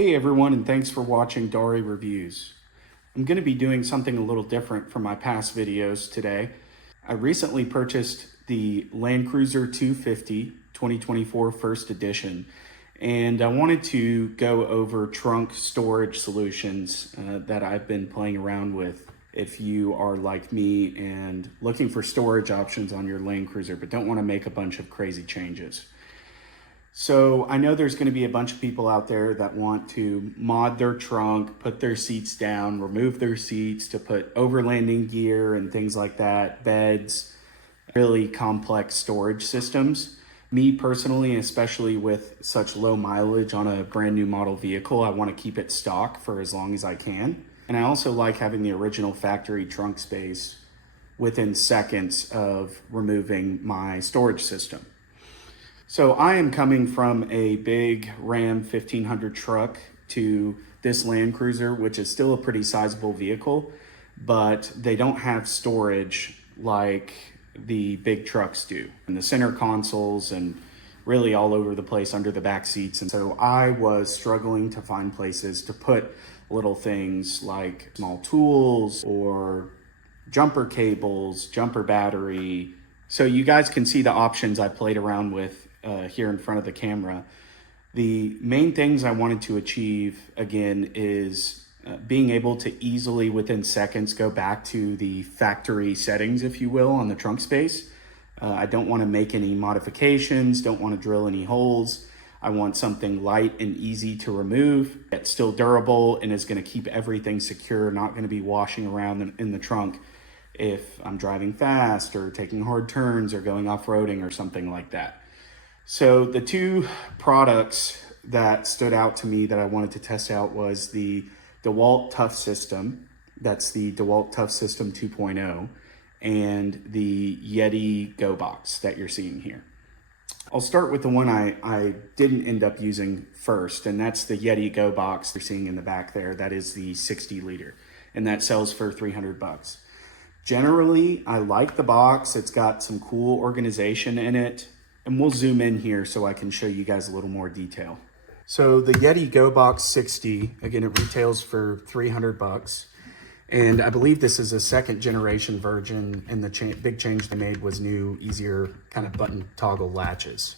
Hey everyone, and thanks for watching Dari Reviews. I'm going to be doing something a little different from my past videos today. I recently purchased the Land Cruiser 250 2024 First Edition, and I wanted to go over trunk storage solutions that I've been playing around with. If you are like me and looking for storage options on your Land Cruiser but don't want to make a bunch of crazy changes. So I know there's going to be a bunch of people out there that want to mod their trunk, put their seats down, remove their seats to put overlanding gear and things like that, beds, really complex storage systems. Me personally, especially with such low mileage on a brand new model vehicle, I want to keep it stock for as long as I can. And I also like having the original factory trunk space within seconds of removing my storage system. So I am coming from a big Ram 1500 truck to this Land Cruiser, which is still a pretty sizable vehicle, but they don't have storage like the big trucks do, and the center consoles and really all over the place under the back seats. And so I was struggling to find places to put little things like small tools or jumper cables, jumper battery. So you guys can see the options I played around with here in front of the camera. The main things I wanted to achieve again is being able to easily within seconds go back to the factory settings, if you will, on the trunk space. I don't want to make any modifications, don't want to drill any holes. I want something light and easy to remove, that's still durable and is going to keep everything secure, not going to be washing around in the trunk if I'm driving fast or taking hard turns or going off-roading or something like that. So the two products that stood out to me that I wanted to test out was the DeWalt Tough System. That's the DeWalt Tough System 2.0, and the Yeti Box that you're seeing here. I'll start with the one I didn't end up using first, and that's the Yeti Box you're seeing in the back there. That is the 60 liter, and that sells for $300. Generally, I like the box. It's got some cool organization in it. And we'll zoom in here so I can show you guys a little more detail. So the Yeti Box 60, again, it retails for $300. And I believe this is a second generation version, and the big change they made was new, easier kind of button toggle latches.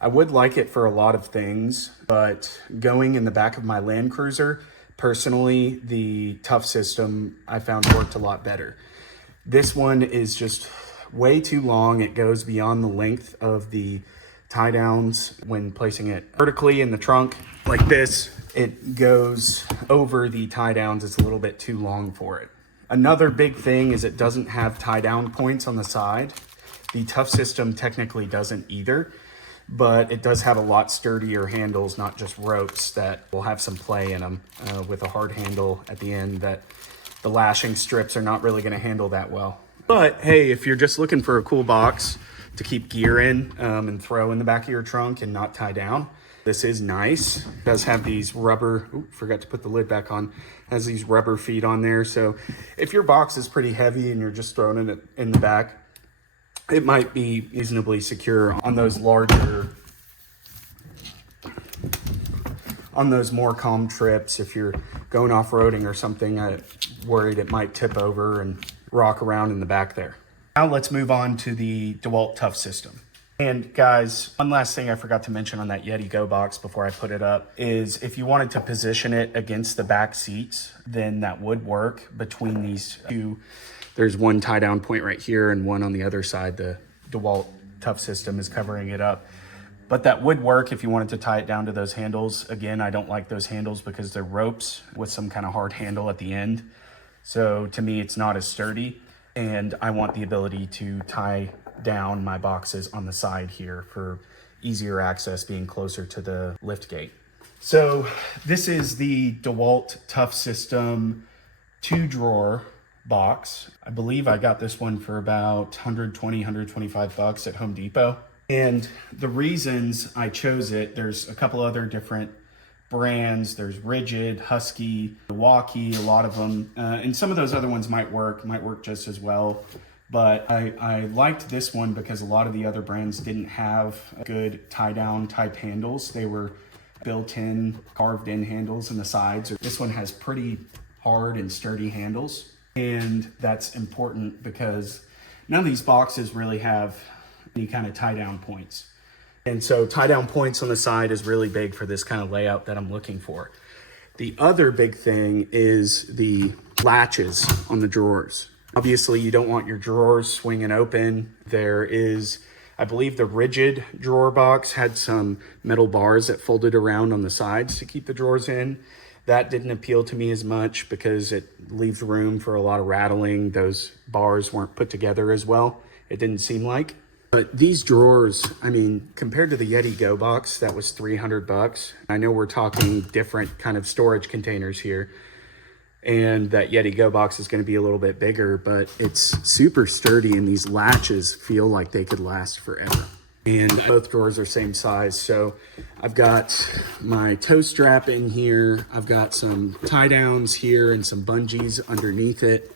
I would like it for a lot of things, but going in the back of my Land Cruiser, personally, the Tough System I found worked a lot better. This one is just way too long. It goes beyond the length of the tie downs when placing it vertically in the trunk like this. It goes over the tie downs. It's a little bit too long for it. Another big thing is it doesn't have tie down points on the side. The Tough System technically doesn't either, but it does have a lot sturdier handles, not just ropes, that will have some play in them with a hard handle at the end that the lashing strips are not really going to handle that well. But hey, if you're just looking for a cool box to keep gear in and throw in the back of your trunk and not tie down, this is nice. It does have these rubber, forgot to put the lid back on, has these rubber feet on there. So if your box is pretty heavy and you're just throwing it in the back, it might be reasonably secure on those larger, on those more calm trips. If you're going off-roading or something, I'm worried it might tip over and rock around in the back there. Now let's move on to the DeWalt Tough System. And guys, one last thing I forgot to mention on that Yeti Box before I put it up is if you wanted to position it against the back seats, then that would work between these two. There's one tie down point right here and one on the other side. The DeWalt Tough System is covering it up. But that would work if you wanted to tie it down to those handles. Again, I don't like those handles because they're ropes with some kind of hard handle at the end. So to me, it's not as sturdy, and I want the ability to tie down my boxes on the side here for easier access, being closer to the lift gate. So this is the DeWalt Tough System 2-drawer box. I believe I got this one for about $125 at Home Depot. And the reasons I chose it, there's a couple other different brands. There's Rigid, Husky, Milwaukee, a lot of them. And some of those other ones might work just as well. But I liked this one because a lot of the other brands didn't have good tie-down type handles. They were built-in carved in handles in the sides. This one has pretty hard and sturdy handles. And that's important because none of these boxes really have any kind of tie down points. And so tie down points on the side is really big for this kind of layout that I'm looking for. The other big thing is the latches on the drawers. Obviously you don't want your drawers swinging open. There is, I believe the rigid drawer box had some metal bars that folded around on the sides to keep the drawers in. That didn't appeal to me as much because it leaves room for a lot of rattling. Those bars weren't put together as well, it didn't seem like. But these drawers, I mean, compared to the Yeti Go Box, that was 300 bucks. I know we're talking different kind of storage containers here, and that Yeti Go Box is gonna be a little bit bigger, but it's super sturdy and these latches feel like they could last forever. And both drawers are same size. So I've got my toe strap in here. I've got some tie downs here and some bungees underneath it.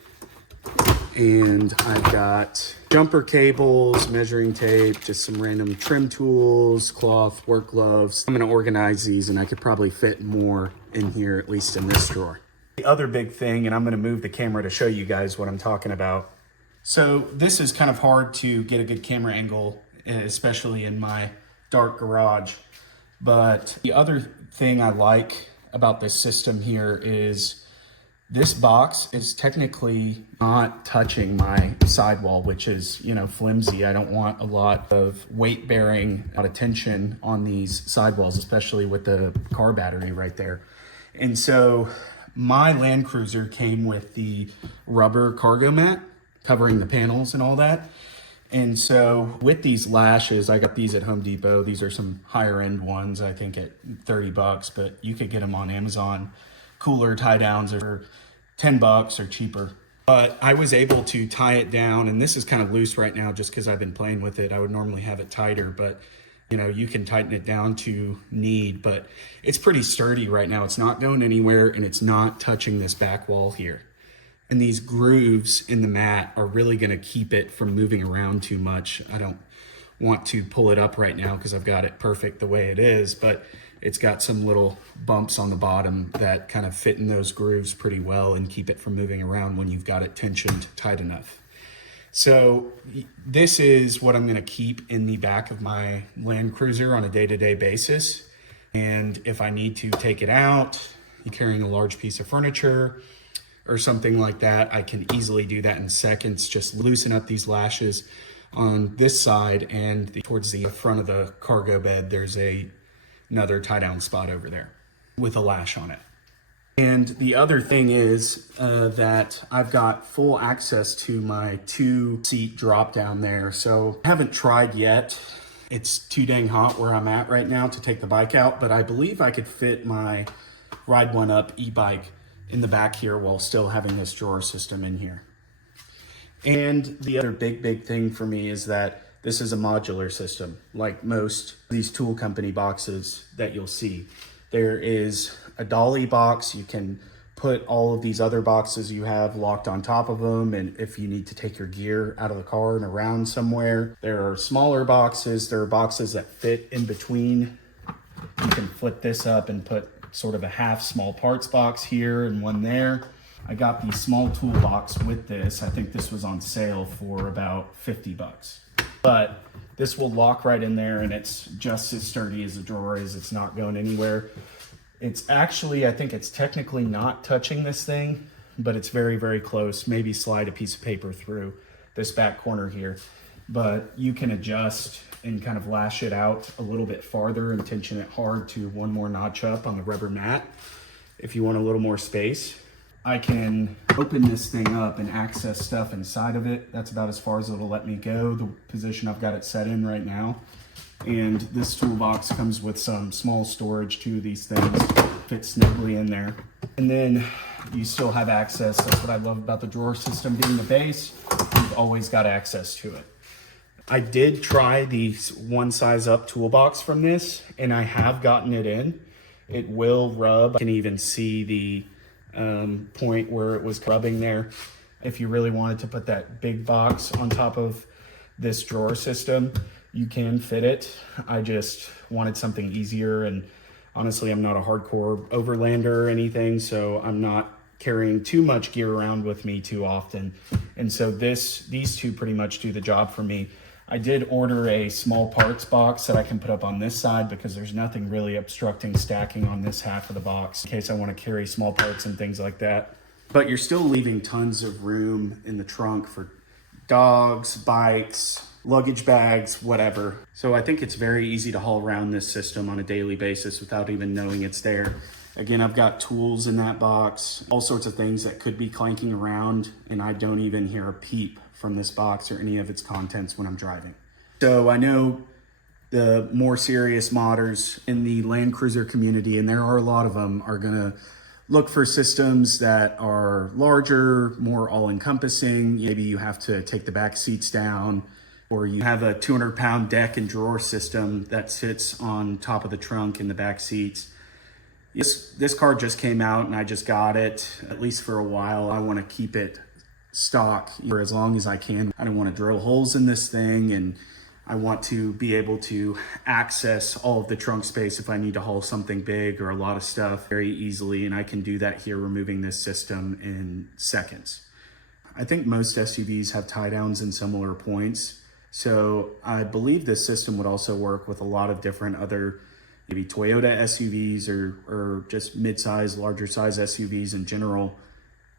And I've got jumper cables, measuring tape, just some random trim tools, cloth, work gloves. I'm gonna organize these and I could probably fit more in here, at least in this drawer. The other big thing, and I'm gonna move the camera to show you guys what I'm talking about. So this is kind of hard to get a good camera angle, especially in my dark garage. But the other thing I like about this system here is this box is technically not touching my sidewall, which is, you know, flimsy. I don't want a lot of weight bearing, a lot of tension on these sidewalls, especially with the car battery right there. And so my Land Cruiser came with the rubber cargo mat covering the panels and all that. And so with these lashes, I got these at Home Depot. These are some higher end ones, I think at 30 bucks, but you could get them on Amazon. Cooler tie downs are 10 bucks or cheaper. But I was able to tie it down, and this is kind of loose right now just because I've been playing with it. I would normally have it tighter, but you know, you can tighten it down to need, but it's pretty sturdy right now. It's not going anywhere and it's not touching this back wall here. And these grooves in the mat are really gonna keep it from moving around too much. I don't want to pull it up right now because I've got it perfect the way it is, but it's got some little bumps on the bottom that kind of fit in those grooves pretty well and keep it from moving around when you've got it tensioned tight enough. So this is what I'm gonna keep in the back of my Land Cruiser on a day-to-day basis. And if I need to take it out, carrying a large piece of furniture, or something like that, I can easily do that in seconds. Just loosen up these lashes on this side, and towards the front of the cargo bed, there's another tie down spot over there with a lash on it. And the other thing is that I've got full access to my 2-seat drop down there. So I haven't tried yet. It's too dang hot where I'm at right now to take the bike out, but I believe I could fit my Ride One Up e-bike in the back here while still having this drawer system in here. And the other big thing for me is that this is a modular system. Like most of these tool company boxes that you'll see, there is a dolly box. You can put all of these other boxes you have locked on top of them, and if you need to take your gear out of the car and around somewhere. There are smaller boxes. There are boxes that fit in between. You can flip this up and put sort of a half small parts box here and one there. I got the small toolbox with this. I think this was on sale for about 50 bucks. But this will lock right in there, and it's just as sturdy as the drawer is. It's not going anywhere. It's actually, I think it's technically not touching this thing, but it's very close. Maybe slide a piece of paper through this back corner here. But you can adjust and kind of lash it out a little bit farther and tension it hard to one more notch up on the rubber mat if you want a little more space. I can open this thing up and access stuff inside of it. That's about as far as it'll let me go, the position I've got it set in right now. And this toolbox comes with some small storage too. These things fit snugly in there. And then you still have access. That's what I love about the drawer system being the base. You've always got access to it. I did try the one size up toolbox from this, and I have gotten it in. It will rub. I can even see the point where it was rubbing there. If you really wanted to put that big box on top of this drawer system, you can fit it. I just wanted something easier, and Honestly, I'm not a hardcore overlander or anything, so I'm not carrying too much gear around with me too often. And so these two pretty much do the job for me. I did order a small parts box that I can put up on this side because there's nothing really obstructing stacking on this half of the box in case I want to carry small parts and things like that. But you're still leaving tons of room in the trunk for dogs, bikes, luggage bags, whatever. So I think it's very easy to haul around this system on a daily basis without even knowing it's there. Again, I've got tools in that box, all sorts of things that could be clanking around, and I don't even hear a peep from this box or any of its contents when I'm driving. So I know the more serious modders in the Land Cruiser community, and there are a lot of them, are gonna look for systems that are larger, more all-encompassing. Maybe you have to take the back seats down, or you have a 200-pound deck and drawer system that sits on top of the trunk in the back seats. This car just came out and I just got it, at least for a while. I want to keep it stock for as long as I can. I don't want to drill holes in this thing, and I want to be able to access all of the trunk space if I need to haul something big or a lot of stuff very easily, and I can do that here removing this system in seconds. I think most SUVs have tie downs in similar points, so I believe this system would also work with a lot of different other maybe Toyota SUVs or just mid-size, larger size SUVs in general.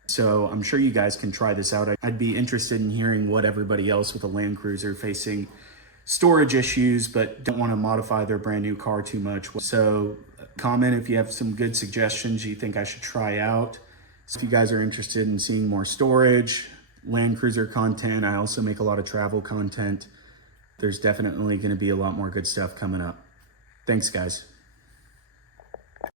So I'm sure you guys can try this out. I'd be interested in hearing what everybody else with a Land Cruiser facing storage issues but don't want to modify their brand new car too much. So comment if you have some good suggestions you think I should try out. So if you guys are interested in seeing more storage, Land Cruiser content, I also make a lot of travel content. There's definitely going to be a lot more good stuff coming up. Thanks, guys.